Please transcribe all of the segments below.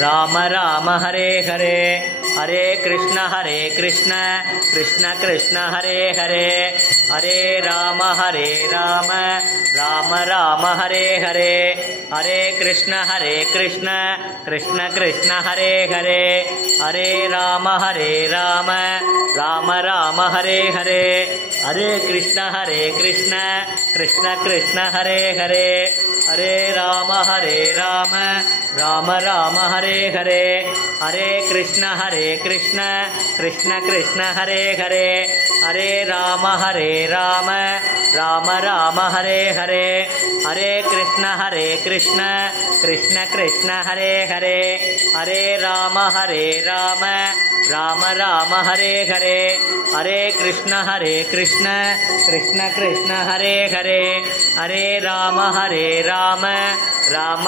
राम राम हरे हरे हरे कृष्ण कृष्ण कृष्ण हरे हरे हरे राम राम राम हरे हरे हरे कृष्ण कृष्ण कृष्ण हरे हरे हरे राम राम राम हरे हरे हरे कृष्ण कृष्ण कृष्ण हरे हरे हरे राम राम हरे हरे हरे कृष्ण कृष्ण कृष्ण हरे हरे हरे राम राम हरे हरे हरे कृष्ण कृष्ण कृष्ण हरे हरे हरे राम राम हरे हरे हरे कृष्ण कृष्ण कृष्ण हरे हरे हरे राम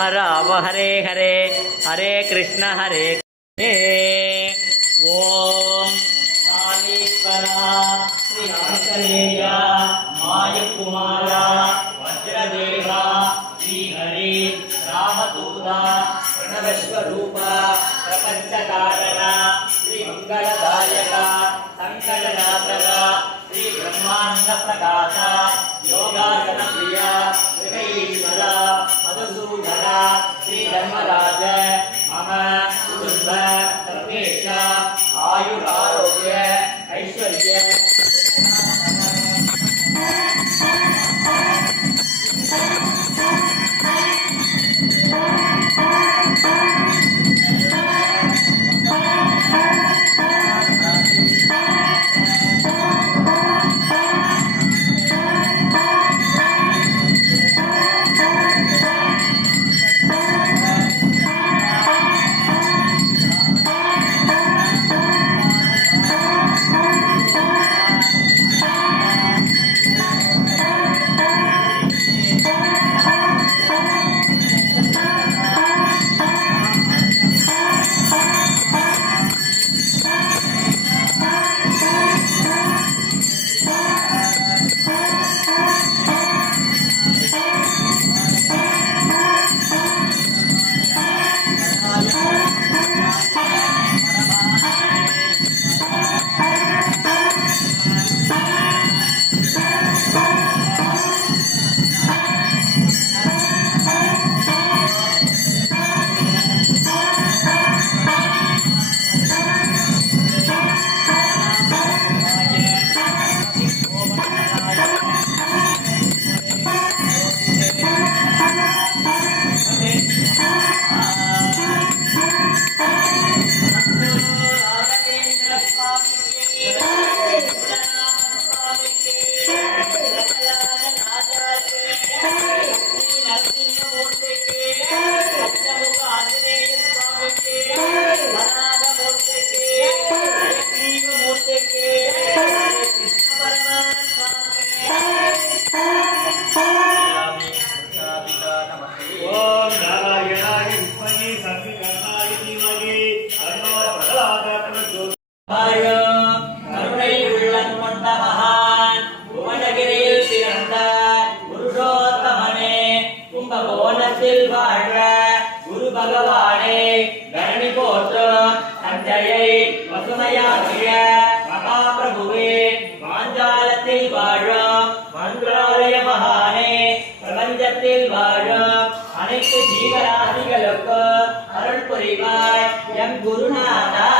राम हरे हरे हरे कृष्ण हरे ओम कालीश्वरा श्री आंजनेय मायकुमारा वज्रदेवा श्री हरि रामदूता प्रणवस्वरूप प्रपंचकारण श्री मंगलदायक संकटनाशक श्री ब्रह्मांड प्रकाश योगासन प्रिय गृहेश्वर मधुसूदन श्री धर्मराज मम कुटुंब सर्वेश आयुरारोग्य ऐश्वर्य கருணை உள்ளம் கொண்ட மகான் புவனகிரியில் பிறந்த புருஷோத்தமனே கும்பகோணத்தில் வாழ்க குரு பகவானே தரணி போற்றும் தந்தையை பசுமையாக்கிய மகாபிரபுவே மாஞ்சாலத்தில் வாழும் மந்திராலய மகானே பிரபஞ்சத்தில் வாழும் அனைத்து ஜீவராசிகளுக்கும் அருள் புரிவாய் எம் குருநாதா